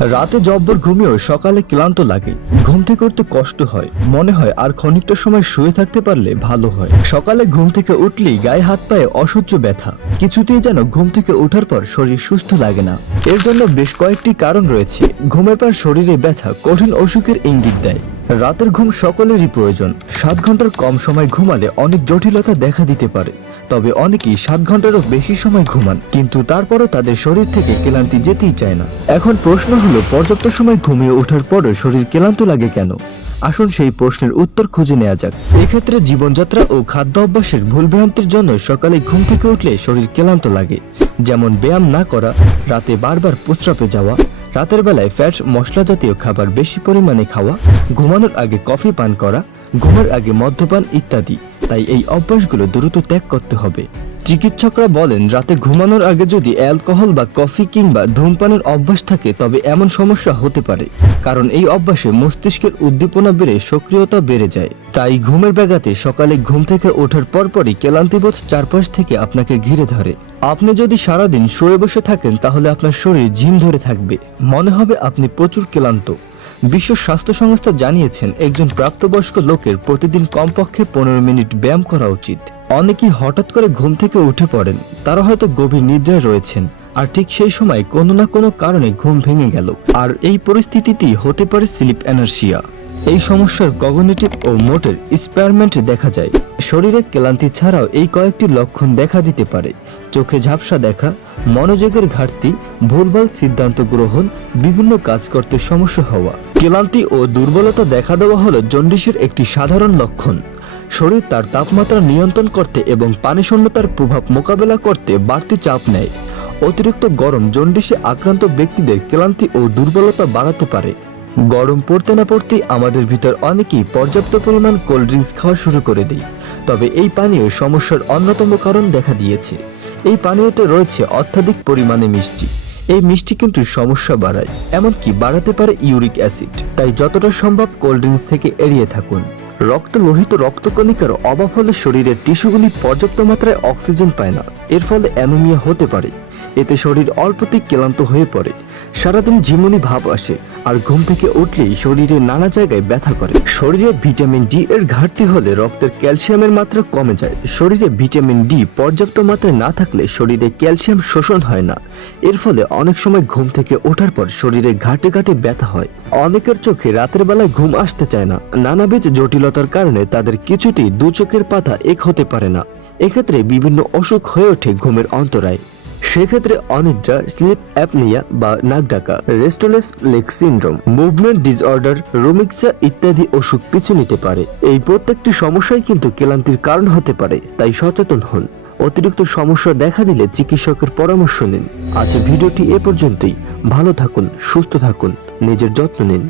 রাতে জব্বর ঘুমিয়েও সকালে ক্লান্ত লাগে। ঘুম থেকে উঠতে কষ্ট হয়। মনে হয় আর খনিকটা সময় শুয়ে থাকতে পারলে ভালো হয়। সকালে ঘুম থেকে উঠলেই গায়ে হাত পায়ে অসহ্য ব্যথা। কিছুতেই যেন ঘুম থেকে ওঠার পর শরীর সুস্থ লাগে না। এর জন্য বেশ কয়েকটি কারণ রয়েছে। ঘুমের পর শরীরে ব্যথা কঠিন অসুখের ইঙ্গিত দেয়। রাতের ঘুম সকলেরই প্রয়োজন। সাত ঘণ্টার কম সময় ঘুমালে অনেক জটিলতা দেখা দিতে পারে। তবে অনেকেই সাত ঘন্টারও বেশি সময় ঘুমান, কিন্তু তারপরও তাদের শরীর থেকে ক্লান্তি যেতেই চায় না। এখন প্রশ্ন হলো, পর্যাপ্ত সময় ঘুমিয়ে ওঠার পরও শরীর ক্লান্ত লাগে কেন? আসুন সেই প্রশ্নের উত্তর খুঁজে নেওয়া যাক। এক্ষেত্রে জীবনযাত্রা ও খাদ্য অভ্যাসের ভুলভ্রান্তির জন্য সকালে ঘুম থেকে উঠলে শরীর ক্লান্ত লাগে। যেমন ব্যায়াম না করা, রাতে বারবার প্রস্রাবে যাওয়া রাতের বেলায় ফ্যাট মশলা জাতীয় খাবার বেশি পরিমাণে খাওয়া, ঘুমানোর আগে কফি পান করা, ঘুমের আগে মদ্যপান ইত্যাদি। তাই এই অভ্যাসগুলো দ্রুত ত্যাগ করতে হবে। চিকিৎসকরা বলেন, রাতে ঘুমানোর আগে যদি অ্যালকোহল বা কফি কিংবা ধূমপানের অভ্যাস থাকে, তবে এমন সমস্যা হতে পারে, কারণ এই অভ্যাসে মস্তিষ্কের উদ্দীপনা বেড়ে সক্রিয়তা বেড়ে যায়। তাই ঘুমের ব্যাঘাতে সকালে ঘুম থেকে ওঠার পরপরই ক্লান্তিবোধ চারপাশ থেকে আপনাকে ঘিরে ধরে। আপনি যদি সারাদিন শুয়ে বসে থাকেন, তাহলে আপনার শরীর ঝিম ধরে থাকবে। মনে হবে আপনি প্রচুর ক্লান্ত। বিশ্ব স্বাস্থ্য সংস্থা জানিয়েছেন, একজন প্রাপ্তবয়স্ক লোকের প্রতিদিন কমপক্ষে পনেরো মিনিট ব্যায়াম করা উচিত। অনেকেই হঠাৎ করে ঘুম থেকে উঠে পড়েন, তারা হয়তো গভীর নিদ্রায় রয়েছেন, আর ঠিক সেই সময় কোনো না কোনো কারণে ঘুম ভেঙে গেল। আর এই পরিস্থিতিতেই হতে পারে স্লিপ অ্যানার্সিয়া এই সমস্যার কগনিটিভ ও মোটের স্পায়ারমেন্ট দেখা যায়। শরীরে ক্লান্তি ছাড়াও এই কয়েকটি লক্ষণ দেখা দিতে পারে। চোখে ঝাপসা দেখা, মনোযোগের ঘাটতি, ভুলভাল সিদ্ধান্ত গ্রহণ, বিভিন্ন কাজ করতে সমস্যা হওয়া। ক্লান্তি ও দুর্বলতা দেখা দেওয়া হলো জন্ডিসের একটি সাধারণ লক্ষণ। শরীর তার তাপমাত্রা নিয়ন্ত্রণ করতে এবং পানি শূন্যতার প্রভাব মোকাবেলা করতে বাড়তি চাপ নেয়। অতিরিক্ত গরম জন্ডিসে আক্রান্ত ব্যক্তিদের ক্লান্তি ও দুর্বলতা বাড়াতে পারে। গরম পড়তে না পড়তেই আমাদের ভিতর অনেকেই পর্যাপ্ত পরিমাণ কোল্ড ড্রিঙ্কস খাওয়া শুরু করে দেয়। তবে এই পানীয় সমস্যার অন্যতম কারণ দেখা দিয়েছে। এই পানীয়তে রয়েছে অত্যাধিক পরিমাণে মিষ্টি। এই মিষ্টি কিন্তু সমস্যা বাড়ায়, এমনকি বাড়াতে পারে ইউরিক অ্যাসিড তাই যতটা সম্ভব কোল্ড ড্রিঙ্কস থেকে এড়িয়ে থাকুন। রক্ত লোহিত রক্তকণিকার অভাব হলে শরীরের টিস্যুগুলি পর্যাপ্ত মাত্রায় অক্সিজেন পায় না। এর ফলে অ্যানোমিয়া হতে পারে। এতে শরীর অল্পতেই ক্লান্ত হয়ে পড়ে। সারাদিন ঝিমুনি ভাব আসে আর ঘুম থেকে উঠলেই শরীরে নানা জায়গায় ব্যথা করে। শরীরে ভিটামিন ডি এর ঘাটতি হলে রক্তের ক্যালসিয়ামের মাত্রা কমে যায়। শরীরে ভিটামিন ডি পর্যাপ্ত মাত্রায় না থাকলে শরীরে ক্যালসিয়াম শোষণ হয় না। এর ফলে অনেক সময় ঘুম থেকে ওঠার পর শরীরে ঘাটে ঘাটে ব্যথা হয়। অনেকের চোখে রাতের বেলায় ঘুম আসতে চায় না। নানাবিধ জটিলতার কারণে তাদের কিছুটি দু চোখের পাতা এক হতে পারে না। এক্ষেত্রে বিভিন্ন অসুখ হয়ে ওঠে ঘুমের অন্তরায়। সেক্ষেত্রে অনিদ্রা, স্লিপ অ্যাপনিয়া বা নাক ডাকা, restless leg syndrome, movement disorder, রোমিক্সা ইত্যাদি অসুখ পিছু নিতে পারে। এই প্রত্যেকটি সমস্যাই কিন্তু ক্লান্তির কারণ হতে পারে, তাই সচেতন হন। অতিরিক্ত সমস্যা দেখা দিলে চিকিৎসকের পরামর্শ নিন। আজ ভিডিওটি এ পর্যন্তই। ভালো থাকুন, সুস্থ থাকুন, নিজের যত্ন নিন।